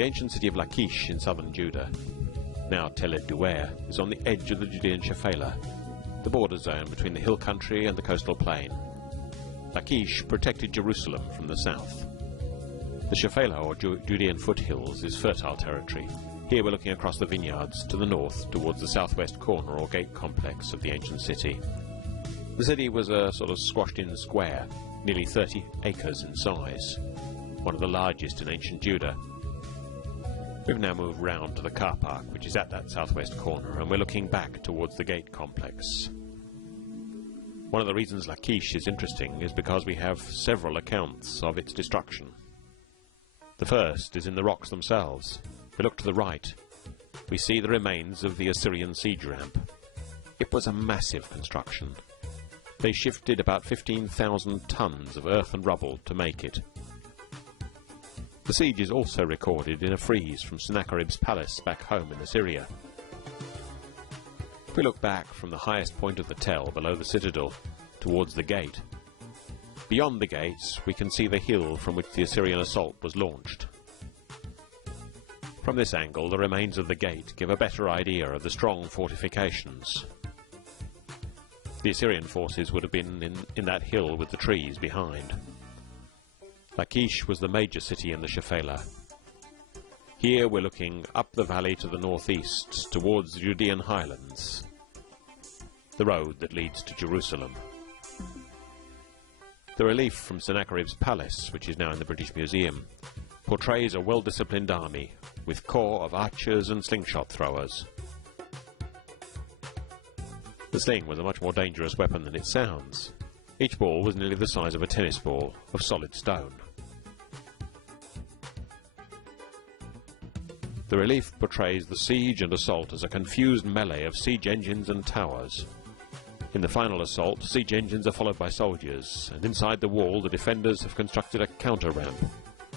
The ancient city of Lakish in southern Judah, now ed-Duweir, is on the edge of the Judean Shephelah, the border zone between the hill country and the coastal plain. Lakish protected Jerusalem from the south. The Shephelah, or Judean foothills, is fertile territory. Here we're looking across the vineyards to the north towards the southwest corner or gate complex of the ancient city. The city was a sort of squashed-in square, nearly 30 acres in size, one of the largest in ancient Judah. We've now moved round to the car park, which is at that southwest corner, and we're looking back towards the gate complex. One of the reasons Lakish is interesting is because we have several accounts of its destruction. The first is in the rocks themselves. We look to the right. We see the remains of the Assyrian siege ramp. It was a massive construction. They shifted about 15,000 tons of earth and rubble to make it. The siege is also recorded in a frieze from Sennacherib's palace back home in Assyria. If we look back from the highest point of the tell below the citadel towards the gate, beyond the gates we can see the hill from which the Assyrian assault was launched. From this angle, the remains of the gate give a better idea of the strong fortifications. The Assyrian forces would have been in that hill with the trees behind. Lakish was the major city in the Shephelah. Here we're looking up the valley to the northeast towards the Judean highlands, the road that leads to Jerusalem. The relief from Sennacherib's palace, which is now in the British Museum, portrays a well-disciplined army with corps of archers and slingshot throwers. The sling was a much more dangerous weapon than it sounds. Each ball was nearly the size of a tennis ball, of solid stone. The relief portrays the siege and assault as a confused melee of siege engines and towers. In the final assault, siege engines are followed by soldiers, and inside the wall the defenders have constructed a counter-ramp,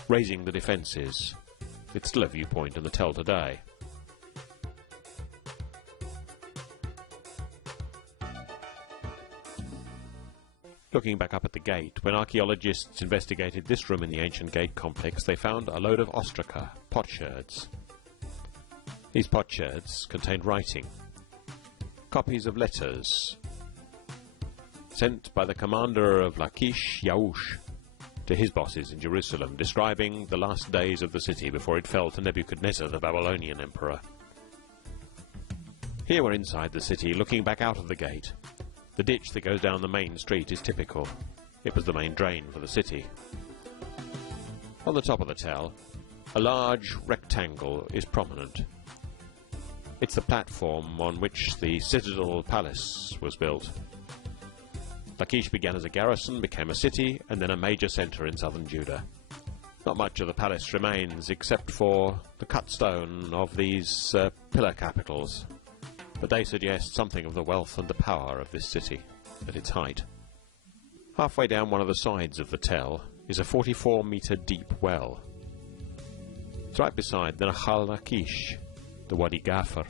raising the defences. It's still a viewpoint in the tell today. Looking back up at the gate, when archaeologists investigated this room in the ancient gate complex, they found a load of ostraca, potsherds. These potsherds contained writing, copies of letters sent by the commander of Lakish, Yahush, to his bosses in Jerusalem, describing the last days of the city before it fell to Nebuchadnezzar, the Babylonian emperor. Here we're inside the city, looking back out of the gate. The ditch that goes down the main street is typical. It was the main drain for the city. On the top of the tell, a large rectangle is prominent. It's the platform on which the citadel palace was built. Lakish began as a garrison, became a city, and then a major centre in southern Judah. Not much of the palace remains except for the cut stone of these pillar capitals, but they suggest something of the wealth and the power of this city at its height. Halfway down one of the sides of the tell is a 44-metre deep well. It's right beside the Nahal Lakish, the Wadi Gafar.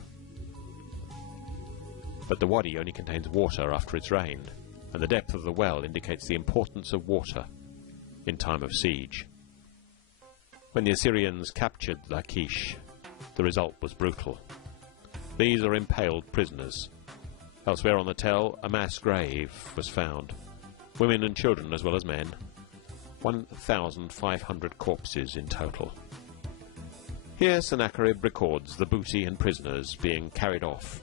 But the wadi only contains water after it's rained, and the depth of the well indicates the importance of water in time of siege. When the Assyrians captured Lakish, the result was brutal. These are impaled prisoners. Elsewhere on the tell, a mass grave was found. Women and children as well as men. 1,500 corpses in total. Here Sennacherib records the booty and prisoners being carried off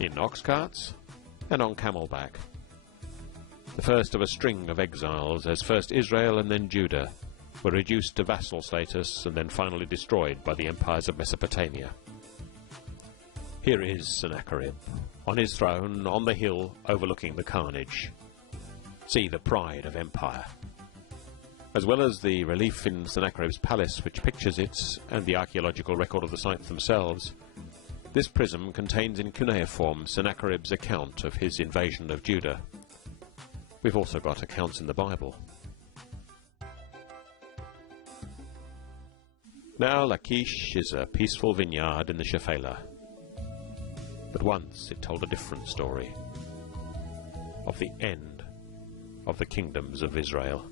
in ox carts and on camelback. The first of a string of exiles, as first Israel and then Judah were reduced to vassal status and then finally destroyed by the empires of Mesopotamia. Here is Sennacherib, on his throne, on the hill overlooking the carnage. See the pride of empire. As well as the relief in Sennacherib's palace which pictures it, and the archaeological record of the sites themselves, this prism contains in cuneiform Sennacherib's account of his invasion of Judah. We've also got accounts in the Bible. Now Lakish is a peaceful vineyard in the Shephelah. But once it told a different story, of the end of the kingdoms of Israel.